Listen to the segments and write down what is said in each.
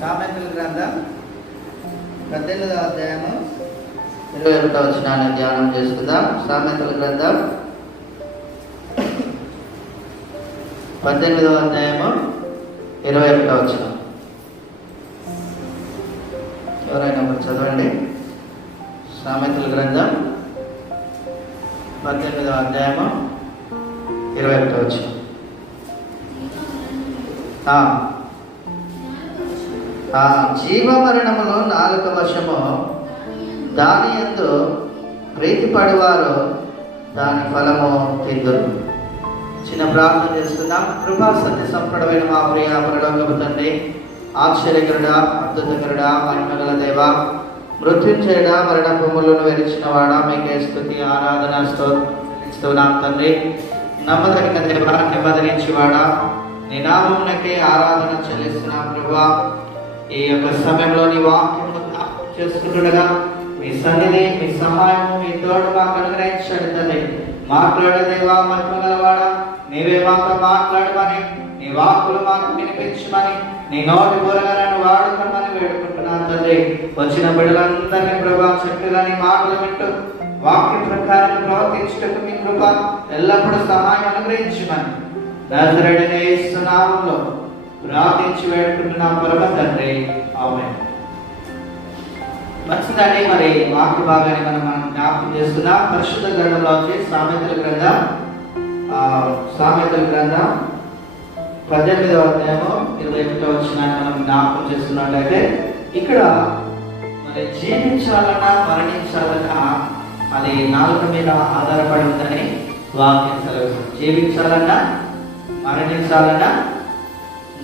సామెతల గ్రంథం పద్దెనిమిదవ అధ్యాయము ఇరవై ఒకటో వచ్చినాన్ని ధ్యానం చేసుకుందాం. సామెతల గ్రంథం పద్దెనిమిదవ అధ్యాయము ఇరవై ఒకటో వచ్చిన ఎవరైనా ఒకటి చదవండి. సామెతల గ్రంథం పద్దెనిమిదవ అధ్యాయము ఇరవై ఒకటో వచ్చిన ఆ జీవ మరణములు నాలుక వశము దాని ఎందు ప్రీతిపడివారు దాని ఫలము తిందురు. చిన్న ప్రార్థన చేసుకుందాం కృపా సత్య సంప్రదమైన మా ప్రియ పరలోకపు తండ్రి ఆశ్చర్యకరుడా అద్భుతకరుడా మహిమగల దేవ మృత్యుంచేడా మరణ భూములను వెలిచిన వాడా మీకే స్థుతి ఆరాధన స్తోనాం తండ్రి. నమ్మదగిన దేవ నిబంధించేవాడా నీ ఆరాధన చెల్లిస్తున్నాం ప్రభా ఈ యొక్క సమయంలో నీ వాక్యం చేసుకుంటుండగా మీ సన్నిధి మీ సహాయం మీ తోడు మాకు అనుగ్రహించండి తండ్రి మాట్లాడదేవా మహిమగలవాడ నీవే మాతో మాట్లాడమని నీ వాక్కులు మాకు వినిపించమని నీ నోటి బురగలను వాడుకోమని వేడుకుంటున్నాను తండ్రి వచ్చిన బిడ్డలందరినీ ప్రభా చక్కగా నీ మాటలు వింటూ వాక్య ప్రకారం ప్రవర్తించటకు మీ కృప ఎల్లప్పుడూ సహాయం అనుగ్రహించమని. నజరడనే నామంలో ప్రార్థించి వేడుకుంటున్నాం పరమ తండ్రి. ఆమె మంచిదండి మరి వాక్య భాగాన్ని మనం మనం జ్ఞాపకం చేస్తున్నాం పరిశుద్ధ గ్రంథంలో వచ్చి సామెతల గ్రంథం ఆ, సామెతల గ్రంథం పద్దెనిమిదవ అధ్యాయము ఇరవై ఒకటో వచ్చిన మనం జ్ఞాపకం చేస్తున్నట్లయితే ఇక్కడ మరి జీవించాలన్నా మరణించాలన్నా అది నాలుక మీద ఆధారపడి ఉందని వాక్యం సెలవు జీవించాలన్నా మరణించాలన్నా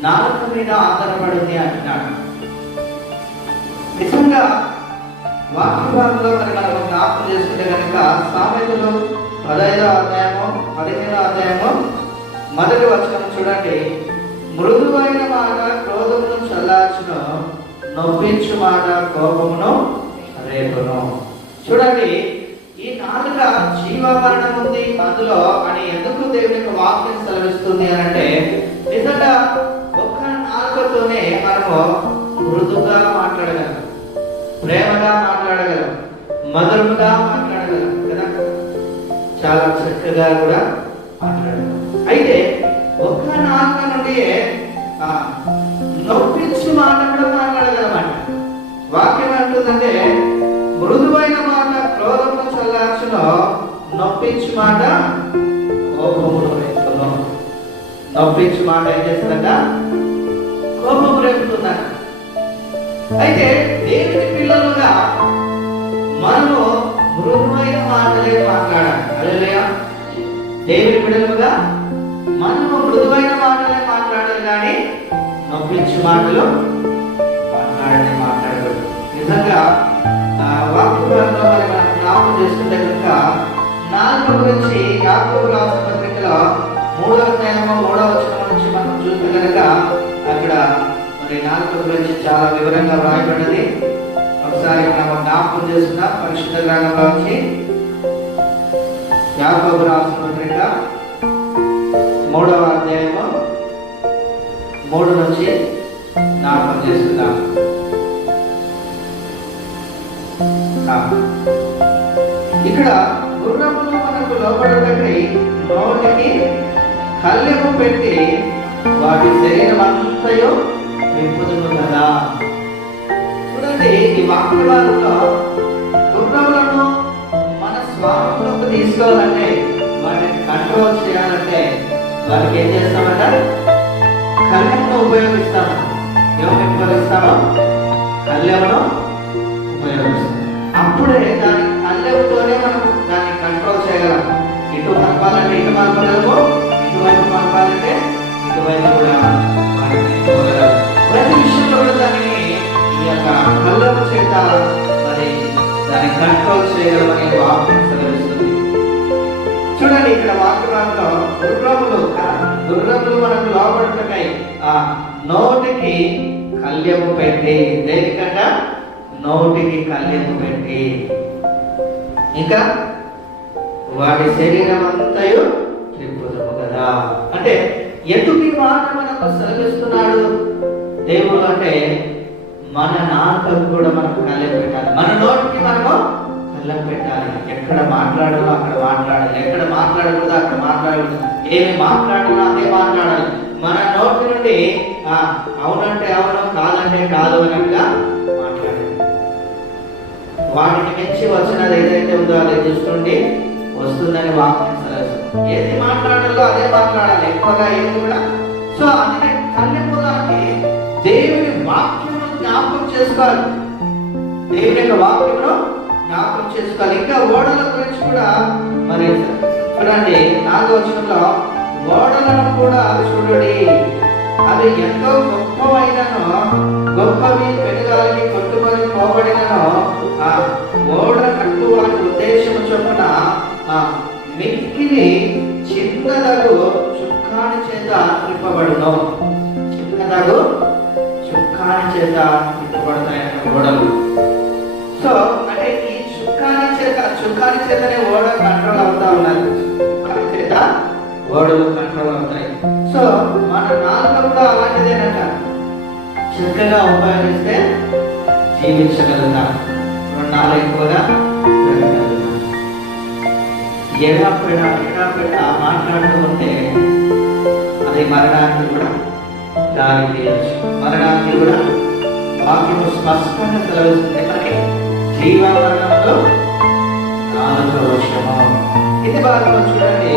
నాలుక మీద ఆధారపడింది అంటున్నాడు. నిజంగా వాక్యభాగంలో కనుక మనం జ్ఞాపకం చేసుకుంటే కనుక సామెతలు పదహైదో అధ్యాయము పదిహేనో అధ్యాయము మొదటి వచనం చూడండి. మృదువైన మాట క్రోధమును చల్లార్చును నొప్పించు మాట కోపమును రేపును చూడండి ఈ నాలుక జీవమరణం ఉంది అందులో అని ఎందుకు దేవుని యొక్క వాక్యం సెలవిస్తుంది అని అంటే నిజంగా ఒక్క మనము మృదుగా మాట్లాడగలం ప్రేమగా మాట్లాడగలం మధురముగా మాట్లాడగలం కదా? చాలా చక్కగా కూడా మాట్లాడగలం. అయితే ఒక్క నాలుక నుండి నొప్పించి మాట కూడా మాట్లాడగలమాట. వాక్యం అంటుందంటే మృదువైన మాట క్రోధము చల్లార్చును నొప్పించి మాట కోపమును నొప్పించి మాట ఏం చేస్తుందంట? రేపుతున్నారు అయితే దేవుని పిల్లలుగా మనము మృదువైన మాటలే మాట్లాడాలి. హల్లెలూయా. దేవుని పిల్లలుగా మనము మృదువైన మాటలే మాట్లాడాలి కానీ నొప్పించి మాటలు మాట్లాడని మాట్లాడకూడదు. నిజంగా ఆ, మనం జ్ఞాపకం చేసుకుంటే కనుక నాలుగు గురించి నాలుగు గురించి చాలా వివరంగా వ్రాయబడ్డది ఒకసారి మనం జ్ఞాపకం చేసుకున్న పరిశుద్ధ గ్రంథంలో వచ్చి యాకోబు రాసిన పత్రిక మూడవ అధ్యాయము మూడు నుంచి జ్ఞాపకం చేస్తున్నాం ఇక్కడ గుర్రములు మనకు లోపడటకై నోటికి కళ్ళెము పెట్టి వాటి శరీరం అంతయో విప్పుదును కదా చూడండి ఈ వాక్యవాదంలో గుర్రములను మన స్వాతంలోకి తీసుకోవాలంటే వాటిని కంట్రోల్ చేయాలంటే వారికి ఏం చేస్తామంట? కళ్యాణం ఉపయోగిస్తాము. ఏమని ఉపయోగిస్తామో కళ్యాణం ఉపయోగిస్తాం అప్పుడే దాని కళ్ళెముతోనే మనం దాన్ని కంట్రోల్ చేయగలం. ఇటు మలపాలంటే ఇటు మలపగలము ఇటువైపు మలపాలంటే ఇటువైపు కూడా ఈ చేత మరి దాన్ని కంట్రోల్ చేయగలమని వాక్యం సెలవిస్తుంది చూడండి ఇక్కడ వాక్యంలో గుర్రములు గుర్రములు మనకు లోపడుతున్నాయి ఆ నోటికి కళ్యము పెట్టి దేనికంట? నోటికి కళ్యము పెట్టి. ఇంకా వాటి శరీరం అంతయు త్రిపురము కదా. అంటే ఎందుకు ఈ మాట మనకు సెలవిస్తున్నాడు? దేవుడు అంటే మన నాలుకకు కూడా మనకు కళ్ళెం పెట్టాలి. మన నోటికి మనము కళ్ళెం పెట్టాలి. ఎక్కడ మాట్లాడాలో అక్కడ మాట్లాడాలి. ఎక్కడ మాట్లాడకూడదు అక్కడ మాట్లాడకూడదు. ఏమి మాట్లాడాలో అదే మాట్లాడాలి. మన నోటి నుండి అవునంటే అవును కాదంటే కాదు అన్నట్టుగా మాట్లాడాలి. వాటిని మించి వచ్చినది ఏదైతే ఉందో అది చూసుకోండి వస్తుందని వాక్యం సలహా ఏది మాట్లాడాలో అదే మాట్లాడాలి. ఎక్కువగా ఏది కూడా. సో అందుకే చేసుకోవాలి. దేవుని యొక్క వాక్యమును జ్ఞాపకం చేసుకోవాలి. ఇంకా ఓడల గురించి కూడా మరి చూడండి. నాలుగో వచనంలో ఓడలను కూడా చూడండి. అవి ఎంతో గొప్పవైనను గొప్పవి పెనుగాలికి కొట్టుకొని పోబడినను. ఆ ఓడ కట్టు వారి ఉద్దేశము చొప్పున ఆ మిక్కిని చిన్నదగు చుక్కాని చేత త్రిప్పబడును. చిన్నదగు చుక్కాని చేత త్రిప్పబడతాయన్న ఓడలు. సో అంటే ఈ చుక్కాని చేత చుక్కాని చేతనే ఓడ కంట్రోల్ అవుతా ఉన్నారు. చేత ఓడలు కంట్రోల్ అవుతాయి. సో మన నాలుక కూడా అలాంటిదేనట. చక్కగా ఉపయోగిస్తే జీవించగలుగుతాం. నాలుగు ఎక్కువగా ఎడాపెడ ఎడాపెడ మాట్లాడుతూ ఉంటే అది మరణానికి కూడా దారి తీయచ్చు మరణానికి కూడా వాక్యము స్పష్టంగా సెలవుస్తుంది. మనకి జీవమరణంలో నాలుగో వర్షము ఇది భాగంలో చూడండి.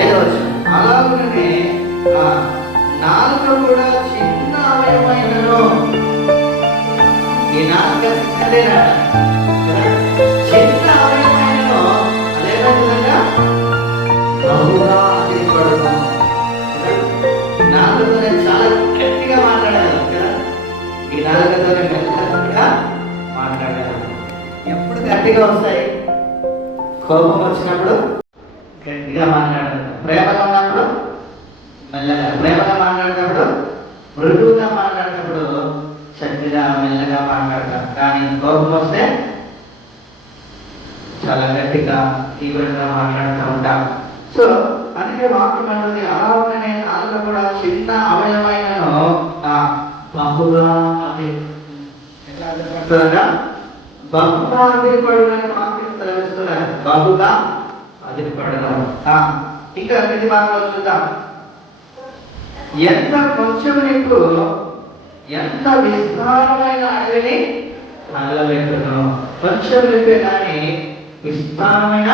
ఐదవ వచనం అలాగనే ఆ నాలుక కూడా చిన్న అవయవమైనను ఈ నాలుక చిన్నదేనా గట్టిగా వస్తాయి. కోపం వచ్చినప్పుడు గట్టిగా మాట్లాడదు ప్రేమగా ఉన్నప్పుడు మెల్లగా ప్రేమగా మాట్లాడేటప్పుడు మృదువుగా మాట్లాడేటప్పుడు చక్కగా మెల్లగా మాట్లాడతాం కానీ కోపం వస్తే చాలా గట్టిగా తీవ్రంగా మాట్లాడుతూ ఉంటాం. సో అందుకే వాక్యం అన్నది అలా ఉండనే కూడా చిన్న అవయవమైనను బహుగా అది. ఎట్లా అర్థమవుతుందట? బహుగా అదిరిపడునని వాక్యం సెలవిస్తున్నారు బహుగా అదిరిపడడం ఇంకా ప్రతి భాగంలో చూద్దాం? ఎంత కొంచెం నీకు ఎంత విస్తారమైన అడవిని తగలబెట్టును కొంచెం నీకే కానీ విస్తారమైన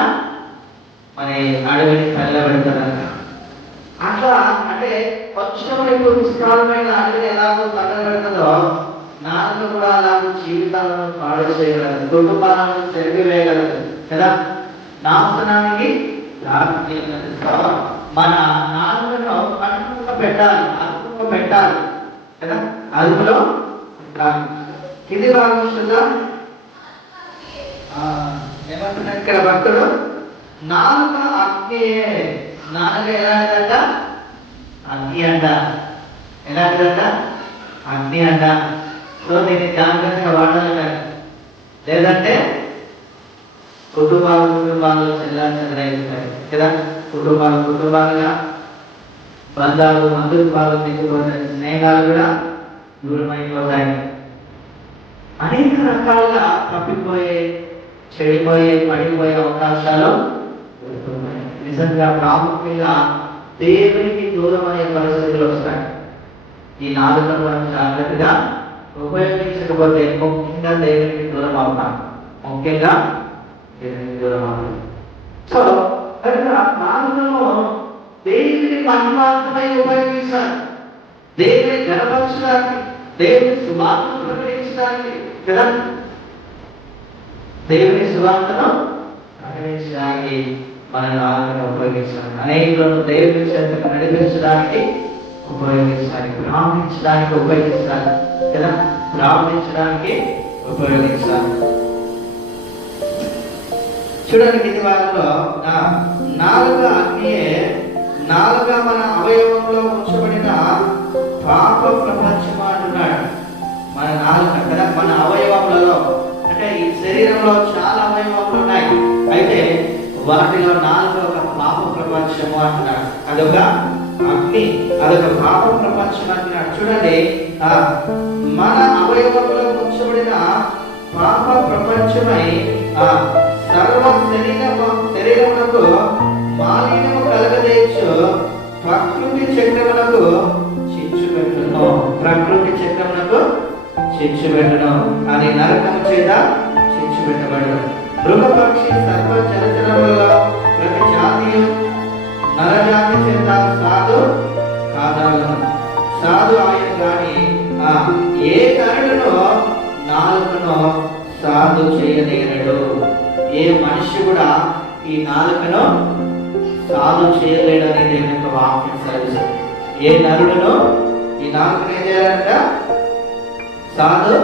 మన అడవిని తల్లబెడతారంట అట్లా అంటే కొంచెం ఇప్పుడు విస్తారమైన అడవిని ఎలాగో తల్లబెడుతుందో నాకు కూడా అలాగ జీవితాలను పాడు చేయగలదు. కుటుంబాలను చెరిగివేయగలదు కదా? నాశనానికి దారి తీయగలదు మన నాలుగులో అదుపులో పెట్టాలి అదుపులో పెట్టాలి. కదా? అదుపులో కింది భాగం చూద్దాం ఆ, ఇక్కడ భక్తుడు నాలుక అగ్నియే. నాలుక ఎలాంటిదంట అగ్ని అంట. ఎలాంటిదంట అగ్ని అంట. సో దీన్ని జాగ్రత్తగా కానీ లేదంటే కుటుంబాలు కుటుంబాలు చెల్లాచెదరైపోతాయి కదా. కుటుంబాలు కుటుంబాలుగా బంధాలు బంధుత్వాలు తెచ్చిపోతాయి స్నేహాలు కూడా దూరమైపోతాయి. అనేక రకాలుగా తప్పిపోయే చెడిపోయే పడిపోయే అవకాశాలు నిజంగా ప్రాముఖ్యంగా దేవునికి దూరమయ్యే పరిస్థితులు వస్తాయి. ఈ నాలుగు మనం జాగ్రత్తగా ఉపయోగించకపోతే ముఖ్యంగా దేవునికి దూరం అవుతాం ముఖ్యంగా దేవునికి దూరం అవుతాం సో కనుక నాలుగులో దేవుని మహిమార్థమై ఉపయోగిస్తారు దేవుని గణపరచడానికి దేవుని సువార్తను ప్రకటించడానికి కదా దేవుని సువార్తను ప్రకటించడానికి మన నాలుగును ఉపయోగిస్తాం అనేకులను దేవుని చేత నడిపించడానికి ఉపయోగిస్తానికి బ్రాహ్మించడానికి ఉపయోగిస్తారు కదా? బ్రాహ్మించడానికి ఉపయోగిస్తారు చూడండి కింది భాగంలో ఆ, నాలుక అగ్నియే నాలుగ మన అవయవంలో ఉంచబడిన పాప ప్రపంచం అంటున్నాడు. మన నాలుక కదా? మన అవయవములలో అంటే ఈ శరీరంలో చాలా అవయవములు ఉన్నాయి. అయితే వాటిలో నాలుగు ఒక పాప ప్రపంచము అంటున్నాడు. అదొక అగ్ని అదొక భావ ప్రపంచం చూడండి ఆ, మన అవయవంలో ఉంచబడిన పాప ప్రపంచమై ఆ సర్వ శరీరము శరీరమునకు మాలిన్యము కలగదేయచ్చు ప్రకృతి చక్రమునకు చిచ్చు ప్రకృతి చక్రమునకు చిచ్చు అని నరకము చేత చిచ్చు మృగపక్షి సర్వ చరచరములలో ప్రతి జాతీయం నరజాతి చేత సాధు? కాదాలను. సాధు ఆయన కానీ ఆ ఏ కరుడునో నాలుకను సాధు చేయలేనడు. ఏ మనిషి కూడా ఈ నాలుకను సాధు చేయలేడు అనేది యొక్క వాక్యం సెలవిస్తుంది. ఏ నరుడును ఈ నాలుకను ఏం చేయాలంట? సాధు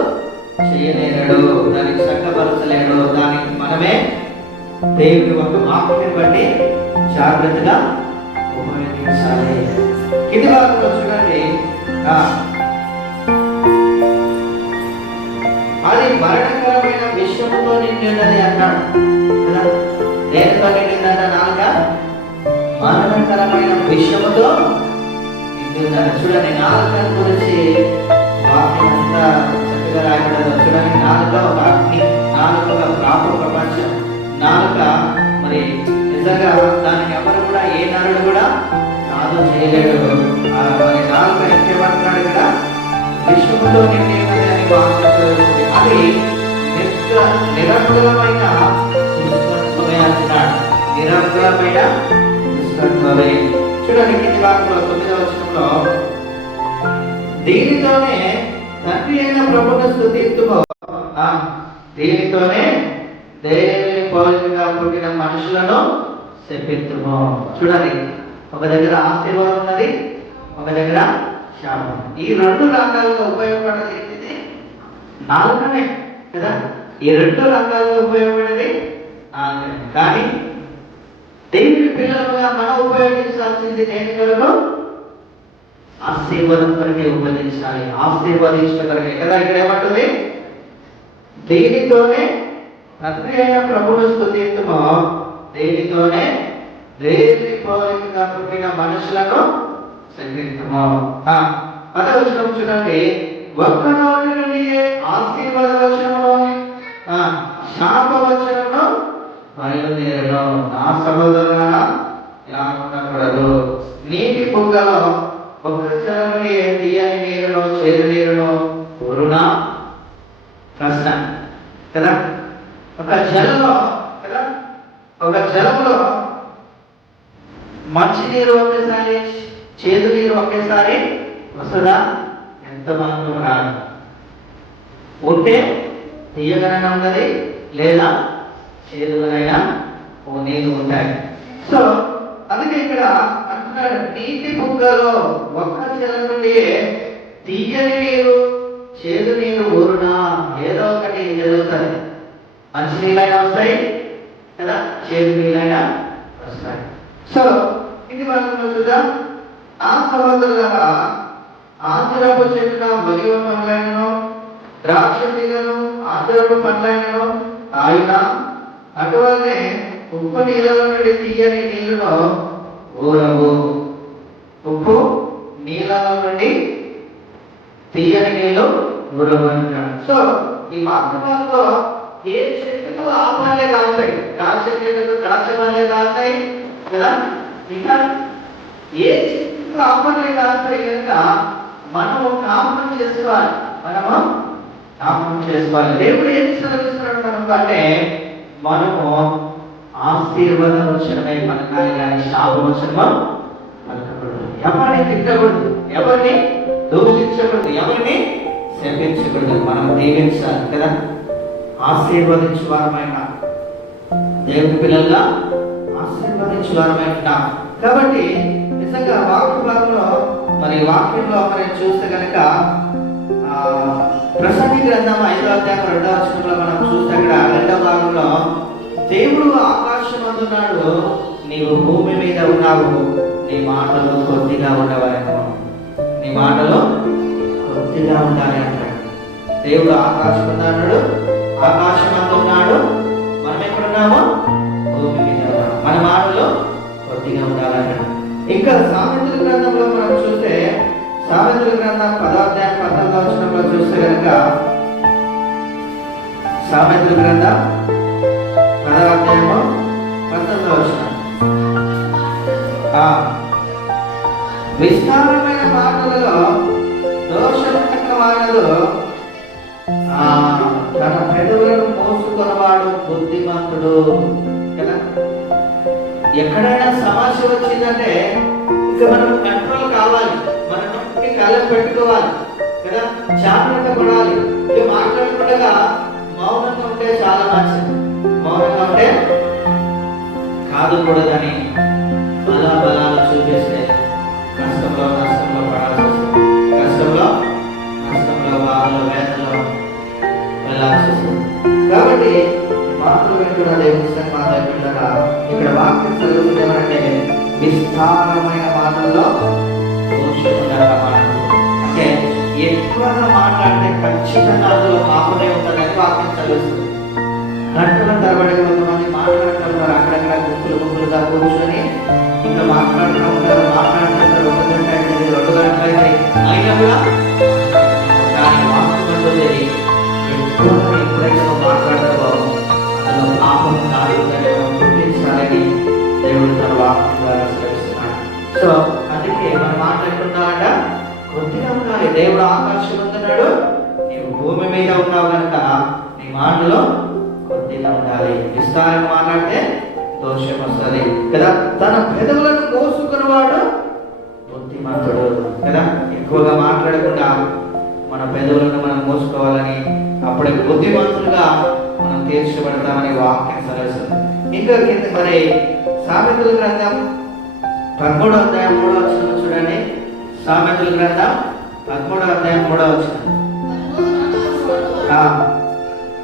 చేయలేడు దానికి చక్కపరచలేడు. దానికి మనమే దేవుని ఒక వాక్యం బట్టి జాగ్రత్తగా ఉపయోగించాలి కింది భాగంలో చూడండి అది మరణకరమైన విషయంతో నిండినది అన్నాడు దేనితో నిండిందట నాలుక మరణకరమైన విషయముతో నిండిందట చూడండి నాలుక గురించి వాక్యం అంతా చక్కగా రాయబడదు చూడండి నాలుక ఒక అగ్ని నాలుక ఒక ప్రాపు ప్రపంచం నాలుక మరి నిజంగా దానికి ఎవరు కూడా ఏ నరుడు కూడా సాధు చేయలేడు. ఆ, మరి నాలుక ఎక్కేమంటున్నాడు ఇక్కడ. విష్ణువుతో నిండి ఉన్నది అని అది నిత్య నిరంతరమైన దుష్టత్వమే అంటున్నాడు నిరంతరమైన దుష్టత్వమే చూడండి కింది భాగంలో తొమ్మిదవ వచనంలో దీనితోనే తండ్రి అయిన ప్రభుత్వ స్థుతిస్తుకో దీనితోనే దేవుని పౌరులుగా పుట్టిన మనుషులను శపిత్తుమో చూడండి ఒక దగ్గర ఆశీర్వాదం ఉన్నది ఒక దగ్గర శాపం ఈ రెండు రకాలుగా ఉపయోగపడేది ఏంటిది? నాలుగనే కదా? ఈ రెండు రంగాల్లో ఉపయోగపడేది నాలుగనే కానీ దేవుని పిల్లలుగా మనం ఉపయోగించాల్సింది దేని కొరకు? ఆశీర్వాదం కొరకే ఉపయోగించాలి. ఆశీర్వదించడం కొరకే కదా ఇక్కడ ఏమంటుంది? దేనితోనే తండ్రి అయిన ప్రభువు స్థుతింతుమో దేనితోనే దేవుని పోలికగా పుట్టిన మనుషులను సంగీతము పదవచనం చూడండి. ఒక్క నోటి నుండి ఆశీర్వాద వచనము శాప వచనము బయలుదేరను నా సహోదరుల ఇలా ఉండకూడదు. నీటి పొంగలో ఒక జలముని తీయని నీరులో చేదు నీరును ప్రశ్న. కదా? ఒక జలంలో కదా? ఒక జలంలో మంచినీరు ఒకేసారి చేదు నీరు ఒకేసారి వస్తుందా? ఎంత మనం రాదు. ఉంటే తీయగనైనా ఉన్నది లేదా చేదుగనైనా ఓ నీళ్ళు ఉంటాయి. సో అందుకే ఇక్కడ అంటున్నాడు నీటి బుగ్గలో ఒక్క చెల నుండి తీయని నీరు చేదు నీరు ఊరునా? ఏదో ఒకటి జరుగుతుంది మంచి నీళ్ళైనా వస్తాయి కదా చేదు నీళ్ళైనా సో ఇది మనం చూద్దా. ఆ సహోదరులారా ఆంధ్రపు చెట్ల మరియు పండ్లైనను ద్రాక్ష తీగను ఆంధ్రపు పండ్లైనను ఆయన అటువలనే ఉప్పు నీళ్ళ నుండి తీయని నీళ్ళలో ఊరవు ఉప్పు నీళ్ళ నుండి తీయని నీళ్ళు ఊరవు అంటాడు సో ఈ వాక్యంలో ఏ చెట్టుకు ఆపాలే కాస్తాయి ద్రాక్ష చెట్టుకు ద్రాక్ష పనులే కాస్తాయి కదా? ఇంకా ఏ కామనే ఆపాలే కనుక మనం కామం చేసుకోవాలి. మనము కామనం చేసుకోవాలి. దేవుడు ఏం చదివిస్తున్నాడు మనకు అంటే మనము ఆశీర్వాద వచనమై పలకాలి కానీ శాపవచనము పలకకూడదు ఎవరిని తిట్టకూడదు. ఎవరిని దూషించకూడదు. ఎవరిని శపించకూడదు. మనం దీవించాలి కదా. ఆశీర్వదించు వారమైన దేవుని పిల్లల్లా ఆశీర్వదించు వారమై ఉంటాం కాబట్టి నిజంగా వాక్య భాగంలో మరి వాక్యంలో మరి చూస్తే కనుక ప్రసంగి గ్రంథం ఐదో అధ్యాయం రెండో వచనంలో మనం చూస్తే అక్కడ రెండో భాగంలో దేవుడు ఆకాశం అందున్నాడు నీవు భూమి మీద ఉన్నావు నీ మాటలు కొద్దిగా ఉండవలను. నీ మాటలు కొద్దిగా ఉండాలి అంటాడు. దేవుడు ఆకాశం ఉన్నాడు ఆకాశం అందున్నాడు మనం ఎక్కడున్నామో? ఉన్నాం కొద్దిగా ఉండాలన్నాడు ఇంకా సామెతల గ్రంథంలో మనం చూస్తే సామెతల గ్రంథం పదార్థాయం పంతొమ్మిది వచ్చినప్పుడు చూస్తే కనుక సామెతల గ్రంథం పదార్థాయము పంతొమ్మిది వచ్చిన విస్తారమైన మాటలలో దోషం వాడదు తన పెదవులను మోసుకున్నవాడు బుద్ధిమంతుడు. ఎక్కడైనా సమస్య వచ్చిందంటే ఇంకా మనం కంట్రోల్ కావాలి. మన కాలం పెట్టుకోవాలి. కదా? జాగ్రత్త పడాలి. ఇక మాట్లాడకుండా మౌనంగా ఉంటే చాలా మంచిది. మౌనంగా ఉంటే కాదు కూడదని చదువుతుంది ఏమంటే విస్తారమైన మాటల్లో అంటే ఎక్కువగా మాట్లాడితే ఖచ్చితంగా అందులో పాపమే ఉంటుందని వాక్యం చదువుతుంది గంటల తరబడి కొంతమంది మాట్లాడుతూ అక్కడక్కడ గుంపులు గుంపులుగా కూర్చొని ఇంకా మాట్లాడుతూ ఉంటారు మాట్లాడుతుంటారు ఒక గంట అయితే రెండు గంటలు అయితే అయినా కూడా దాని వాక్యం ఎక్కువగా ఎప్పుడైతే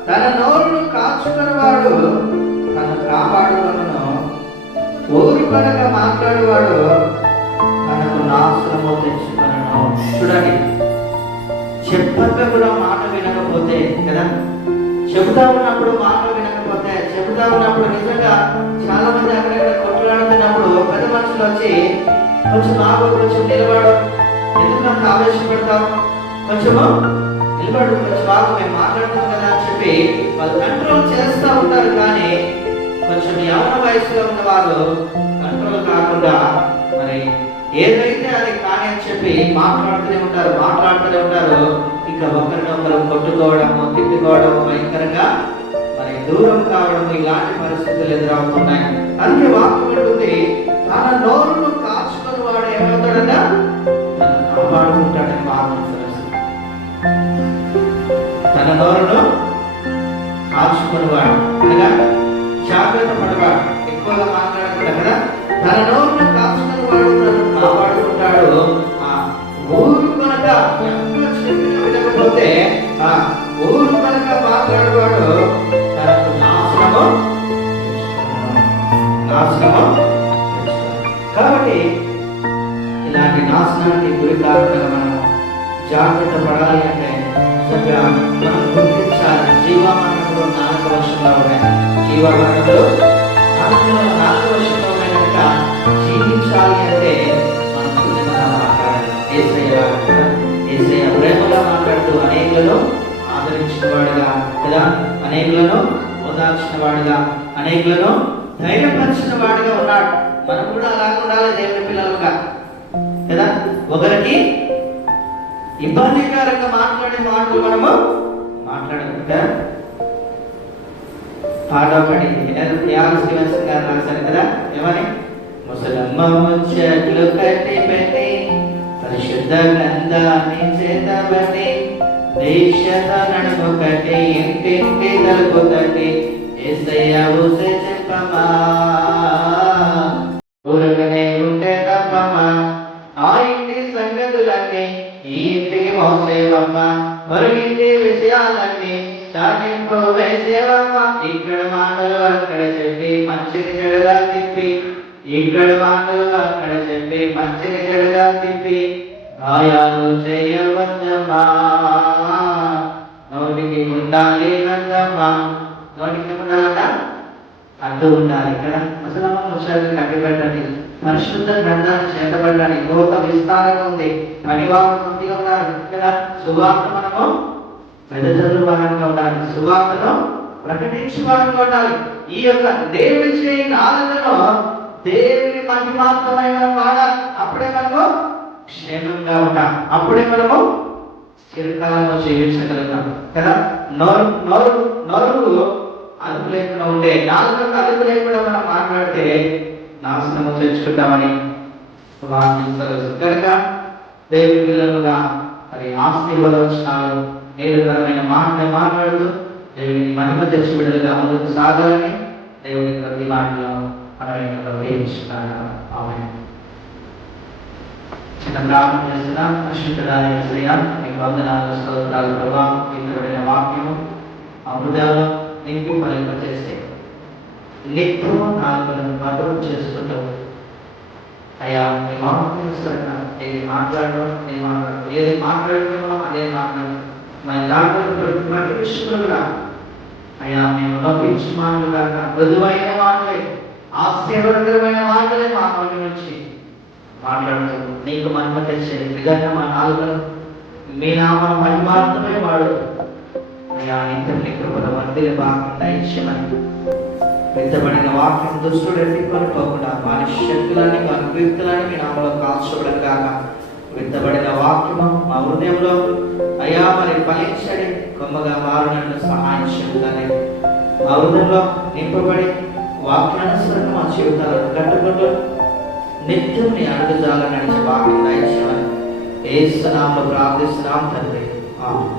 తన నోరును కాచుకున్నవాడు తను కాపాడుకును ఊరి మాట్లాడేవాడు తనకు నాశనము తెచ్చుకున్నాను చూడండి. చెప్పక కూడా మాట వినకపోతే కదా? చెబుతా ఉన్నప్పుడు మాట వినకపోతే చెబుతా ఉన్నప్పుడు నిజంగా చాలా మంది అక్కడ కొట్లాడుతున్నప్పుడు పెద్ద మనుషులు వచ్చి కొంచెం ఆగు కొంచెం నిలబడు. ఎందుకు నాకు ఆవేశపడతావు? కొంచెము నిలబడు కొంచెం మేము మాట్లాడుతాం కదా అని చెప్పి వాళ్ళు కంట్రోల్ చేస్తూ ఉంటారు. కానీ కొంచెం యవన వయసులో ఉన్న వాళ్ళు కంట్రోల్ కాకుండా మరి ఏదైతే అది కానీ అని చెప్పి మాట్లాడుతూనే ఉంటారు మాట్లాడుతూనే ఉంటారు. ఇంకా ఒకరినొకరు కొట్టుకోవడము తిట్టుకోవడం భయంకరంగా మరి దూరం కావడం ఇలాంటి పరిస్థితులు ఎదురవుతున్నాయి. అందుకే వాక్యం ఉంటుంది తన నోరును కాచుకొని వాడు ఏమవుతాడన్నా నోరును కాల్చుకునివాడు. అనగా జాగ్రత్త పడవాడు. ఎక్కువగా మాట్లాడకుండా కదా? తన నోరును కాల్చుకునివాడు నన్ను కాపాడుకుంటాడు. ఆ ఊరు కనుక వినకపోతే ఆ ఊరు కనుక మాట్లాడేవాడు తనకు నాశనము తెచ్చుకొనును. నాశనము కాబట్టి ఇలాంటి నాశనానికి గురి కాకుండా మనం జాగ్రత్త పడాలి అంటే నిజంగా మనం గుర్తించాలి జీవమరణంలో నాలుగు వర్షంలో ఉన్నాయి జీవమరణంలో నాలుగు నాలుగు వర్షంలో జీవించాలి అంటే మనం ప్రేమగా మాట్లాడాలి ఏసయ్య ఏసయ్య ప్రేమగా మాట్లాడుతూ అనేకులను ఆదరించినవాడుగా కదా అనేకులను ఓదార్చిన అనేకులను ధైర్యపరిచిన వాడుగా ఉన్నాడు. మనం కూడా ఉండాలి దేవుని పిల్లలుగా. కదా? ఒకరికి ఇబ్బందికరంగా మాట్లాడే మాటలు మనము మాట్లాడకుండా పాట ఒకటి యాల్ గారు రాశారు కదా? ఏమని? ముసలమ్మ ముచ్చట్లు కట్టి పెట్టి పరిశుద్ధ గంధాన్ని చేతబట్టి దీక్షత నడుము కట్టి ఇంటింటి తలుపు తట్టి ఏసయ్య ఊసే చెప్పమా? మోసేవమ్మ మరుగింటి విషయాలన్నీ చాటింపు వేసేవమ్మ ఇక్కడ మాటలు అక్కడ చెప్పి మంచిని చెడుగా తిప్పి. ఇక్కడ మాటలు అక్కడ చెప్పి మంచిని చెడుగా తిప్పి. గాయాలు చేయవద్దమ్మా. నోటికి ఉండాలి నందమ్మా. నోటికి ఉండాలట? అడ్డు ఉండాలి ఇక్కడ. ముసలమ్మ ముసలి కట్టి పెట్టండి. పరిశుద్ధ గ్రంథాలు చేతబడడానికి లోక విస్తారంగా ఉంది. పనివారు కొద్దిగా ఉన్నారు. కదా? సువార్త మనము వెదజల్లు వారంగా ఉండాలి. సువార్తను ప్రకటించే వారంగా ఉండాలి. ఈ యొక్క దేవుడి చేయి నాలుగులో దేవుని మహిమాత్మైన వాడాలి అప్పుడే మనము క్షేమంగా ఉంటాం. అప్పుడే మనము చిరకాలంలో జీవించగలుగుతాం. కదా? నోరు నోరు నోరు అదుపు లేకుండా ఉండే. నాలుగు అదుపు లేకుండా మనం మాట్లాడితే నాశనము తెచ్చుకుంటామని వాక్యం కనుక దేవుని పిల్లలుగా మరి ఆశీర్వదవచనాలు నేరుకరమైన మాటనే మాట్లాడుతూ దేవుని మహిమ తెచ్చి బిడ్డలుగా ముందుకు సాగాలని దేవుని ప్రతి మాటలో మనమైన వేయించుకున్నాను ఆమె చిన్న ప్రారంభం చేస్తున్నాం. అశ్వితుడాలయ శ్రేయ మీకు వందనాలు స్తోత్రాలు ప్రభావం ఇంతబడిన వాక్యము ఆ హృదయంలో నింపి ఫలింప చేస్తే నిత్యం నాలుగులను మధురం చేసుకుంటావు. అయ్యా మీ వాక్యం ఇస్తున్నా ఏది మాట్లాడడం నేను మాట్లాడడం. ఏది మాట్లాడుతున్నామో అదే మాట్లాడడం. మన దాంట్లో ప్రతి విషయంలో అయ్యా మేము నొప్పించి మాటలు మృదువైన మాటలే. ఆశ్చర్యకరమైన మాటలే మా నోటి నుంచి. మాట్లాడుతూ నీకు మహిమ తెచ్చే విధంగా మా నాలుగు మీ నామ మహిమార్థమే వాడు. అయ్యా ఇంతటి కృపల మందిర భాగం దయచేయమని. పెద్దబడిన వాక్యం దుష్టుడు ఎత్తికొనుకోకుండా వారి శక్తులని వారి కీర్తులని మీ నామలో కాల్చబడం కాక విత్తబడిన వాక్యము మా హృదయంలో అయా మరి ఫలించడి కొమ్మగా మారినట్లు సహాయం చెబుతానే మా హృదయంలో నింపబడి వాక్యానుసరణ మా జీవితాలను కట్టుకుంటూ నిత్యం నీ అడుగుజాల నడిచే వాక్యం దయచేవారు ఏ స్థానంలో ప్రార్థిస్తున్నాం తండ్రి. ఆమేన్.